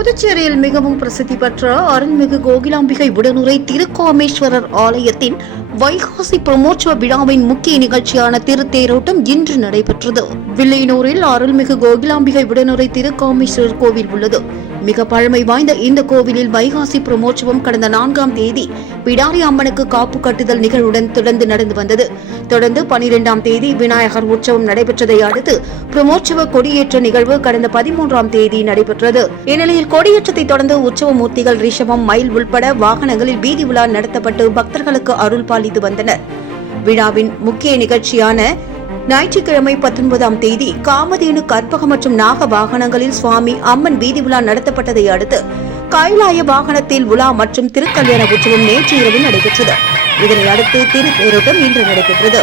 புதுச்சேரியில் மிகவும் பிரசித்தி பெற்ற அருள்மிகு கோகிலாம்பிகை உடனுரை திருக்காமேஸ்வரர் ஆலயத்தின் வைகாசி பிரமோற்சவ விழாவின் முக்கிய நிகழ்ச்சியான திருத்தேரோட்டம் இன்று நடைபெற்றது. வில்லியனூரில் அருள்மிகு கோகிலாம்பிகை உடனுரை திருக்காமேஸ்வரர் கோவில் உள்ளது. மிக பழமை வாய்ந்த இந்த கோவிலில் வைகாசி பிரமோற்சவம் கடந்த 4ஆம் தேதி பிடாரி அம்மனுக்கு காப்பு கட்டுதல் நிகழ்வுடன் தொடர்ந்து நடந்து வந்தது. தொடர்ந்து 12ஆம் தேதி விநாயகர் உற்சவம் நடைபெற்றதை அடுத்து பிரமோற்சவ கொடியேற்ற நிகழ்வு கடந்த 13ஆம் தேதி நடைபெற்றது. இந்நிலையில் கொடியேற்றத்தை தொடர்ந்து உற்சவ மூர்த்திகள், ரிஷபம், மயில் உள்பட வாகனங்களில் வீதி உலா நடத்தப்பட்டு பக்தர்களுக்கு அருள் பாலித்து வந்தனர். விழாவின் முக்கிய நிகழ்ச்சியான ஞாயிற்றுக்கிழமை 19ஆம் தேதி காமதேனு, கற்பகம் மற்றும் நாக வாகனங்களில் சுவாமி, அம்மன் வீதி உலா நடத்தப்பட்டதை அடுத்து கைலாய வாகனத்தில் உலா மற்றும் திருக்கல்யாண உற்சவம் நேற்று இரவு நடைபெற்றது. இதனை அடுத்து திருத்தேரோட்டம் இன்று நடைபெற்றது.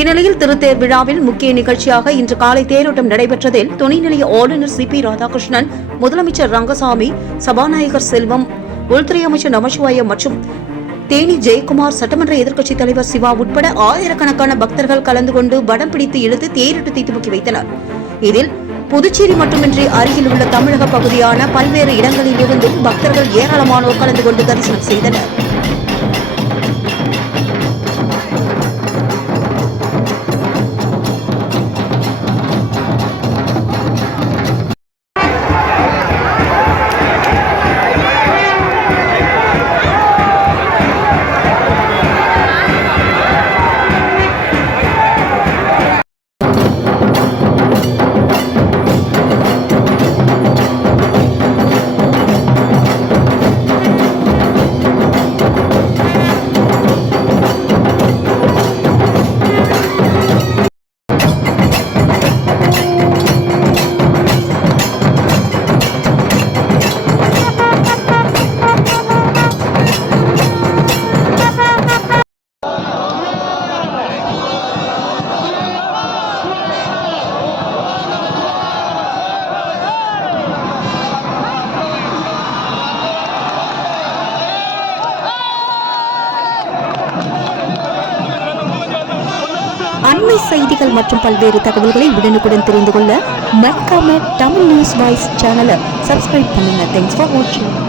இந்நிலையில் திருத்தேர் விழாவில் முக்கிய நிகழ்ச்சியாக இன்று காலை தேரோட்டம் நடைபெற்றதில் துணைநிலைய ஆளுநர் சி.பி. ராதாகிருஷ்ணன், முதலமைச்சர் ரங்கசாமி, சபாநாயகர் செல்வம், உள்துறை அமைச்சர் நமச்சிவாயம் மற்றும் தேனி ஜெயக்குமார், சட்டமன்ற எதிர்க்கட்சித் தலைவர் சிவா உட்பட ஆயிரக்கணக்கான பக்தர்கள் கலந்து கொண்டு வடம் பிடித்து இழுத்து தேரோட்டத்தை துவக்கி வைத்தனர். இதில் புதுச்சேரி மட்டுமின்றி அருகில் உள்ள தமிழக பகுதியான பல்வேறு இடங்களிலிருந்தும் பக்தர்கள் ஏராளமானோர் கலந்து கொண்டு தரிசனம் செய்தனர். அண்மை செய்திகள் மற்றும் பல்வேறு தகவல்களை உடனுக்குடன் தெரிந்து கொள்ள மறக்காம தமிழ் நியூஸ் வாய்ஸ் சேனலை சப்ஸ்கிரைப் பண்ணுங்க. தேங்க்ஸ் ஃபார் வாட்சிங்.